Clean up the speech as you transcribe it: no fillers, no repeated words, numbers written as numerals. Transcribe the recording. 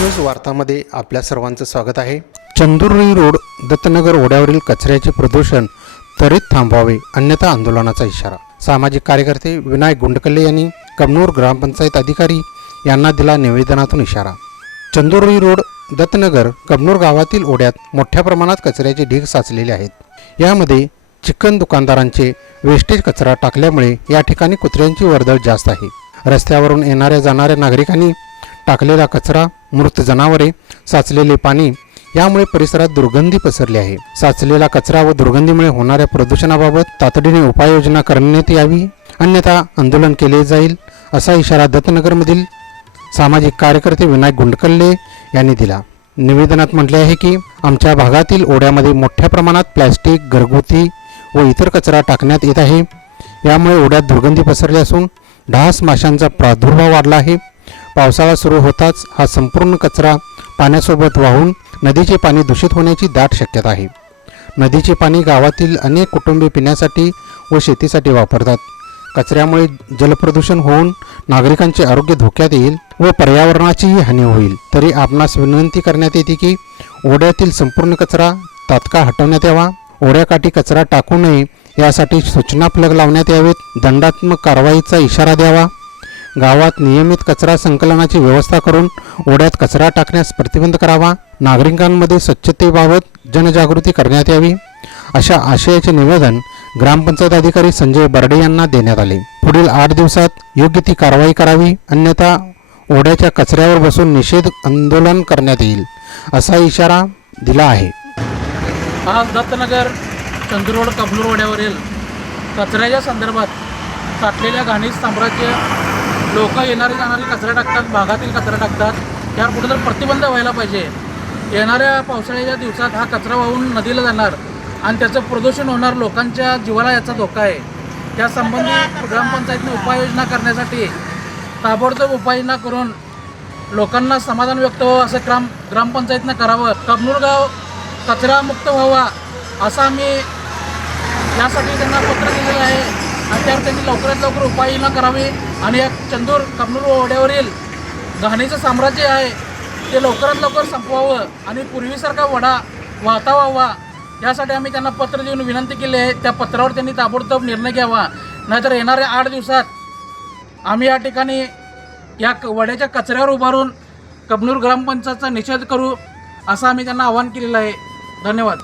News वार्तामध्ये आपल्या सर्वांचं स्वागत आहे। चंदुर्ली रोड दत्तनगर ओढ्यावरील कचऱ्याचे प्रदूषण त्वरित थांबवावे अन्यथा आंदोलनाचा इशारा। सामाजिक कार्यकर्ते विनायक गुंडकल्ले यांनी कबनूर ग्रामपंचायत अधिकारी यांना दिला निवेदनातून इशारा। चंदुर्ली रोड दत्तनगर कबनूर गावातील ओढ्यात मोठ्या प्रमाणात कचऱ्याचे ढीग साचलेले आहेत। यामध्ये चिकन दुकानदारांचे वेस्टेज कचरा टाकल्यामुळे या ठिकाणी कुत्र्यांची वर्दळ जास्त आहे। रस्त्यावरून येणाऱ्या जाणाऱ्या नागरिकांनी टाकलेला कचरा, मृत जनावरे, साचलेले पाणी यामुळे परिसरात दुर्गंधी पसरली आहे। साचलेला कचरा व दुर्गंधीमुळे होणाऱ्या प्रदूषणाबाबत तातडीने उपाययोजना करण्यात यावी अन्यथा आंदोलन केले जाईल असा इशारा दत्तनगरमधील सामाजिक कार्यकर्ते विनायक गुंडकल्ले यांनी दिला। निवेदनात म्हटले आहे की आमच्या भागातील ओढ्यामध्ये मोठ्या प्रमाणात प्लास्टिक, घरगुती व इतर कचरा टाकण्यात येत आहे। यामुळे ओढ्यात दुर्गंधी पसरली असून डास माशांचा प्रादुर्भाव वाढला आहे। पावसाळा सुरू होताच हा संपूर्ण कचरा पाण्यासोबत वाहून नदीचे पाणी दूषित होण्याची दाट शक्यता आहे। नदीचे पाणी गावातील अनेक कुटुंबे पिण्यासाठी व शेतीसाठी वापरतात। कचऱ्यामुळे जलप्रदूषण होऊन नागरिकांचे आरोग्य धोक्यात येईल व पर्यावरणाचीही हानी होईल। तरी आपणास विनंती करण्यात येते की ओढ्यातील संपूर्ण कचरा तात्काळ हटवण्यात यावा। ओढ्याकाठी कचरा टाकू नये यासाठी सूचना फलक लावण्यात यावेत। दंडात्मक कारवाईचा इशारा द्यावा। गावात नियमित कचरा संकलनाची व्यवस्था करून ओढ्यात कचरा टाकण्यास प्रतिबंध करावा। नागरिकांमध्ये स्वच्छतेबाबत जनजागृती करण्यात यावी अशा आशयाचे निवेदन ग्रामपंचायत अधिकारी संजय बर्डे यांना देण्यात आले। पुढील 8 दिवसात योग्य ती कारवाई करावी अन्यथा ओढ्याच्या कचऱ्यावर बसून निषेध आंदोलन करण्यात येईल असा इशारा दिला आहे। आज दत्तनगर चंदूर रोड कबनूर ओढ्यावरील कचऱ्याच्या संदर्भात साठलेल्या घाणीज साम्राज्य लोक येणारे जाणारे कचरा टाकतात, भागातील कचरा टाकतात। त्यावर कुठेतरी प्रतिबंध व्हायला पाहिजे। येणाऱ्या पावसाळ्याच्या दिवसात हा कचरा वाहून नदीला जाणार आणि त्याचं प्रदूषण होणार, लोकांच्या जीवाला याचा धोका आहे। त्यासंबंधी ग्रामपंचायतीने उपाययोजना करण्यासाठी ताबडतोब उपाययोजना करून लोकांना समाधान व्यक्त व्हावं असं ग्रामपंचायतीनं करावं। कबनूर गाव कचरामुक्त व्हावा असं आम्ही यासाठी त्यांना पत्र दिलेलं आहे आणि त्यावर त्यांनी लवकरात लवकर उपाययोजना करावी आणि या चंदूर कबनूर ओढ्यावरील घाणीचं साम्राज्य आहे ते लवकरात लवकर संपवावं आणि पूर्वीसारखा ओढा वाहता व्हावा यासाठी आम्ही त्यांना पत्र देऊन विनंती केली आहे। त्या पत्रावर त्यांनी ताबडतोब निर्णय घ्यावा, नाहीतर येणाऱ्या 8 दिवसात आम्ही या ठिकाणी या वड्याच्या कचऱ्यावर उभारून कबनूर ग्रामपंचायतचा निषेध करू असं आम्ही त्यांना आवाहन केलेलं आहे। धन्यवाद।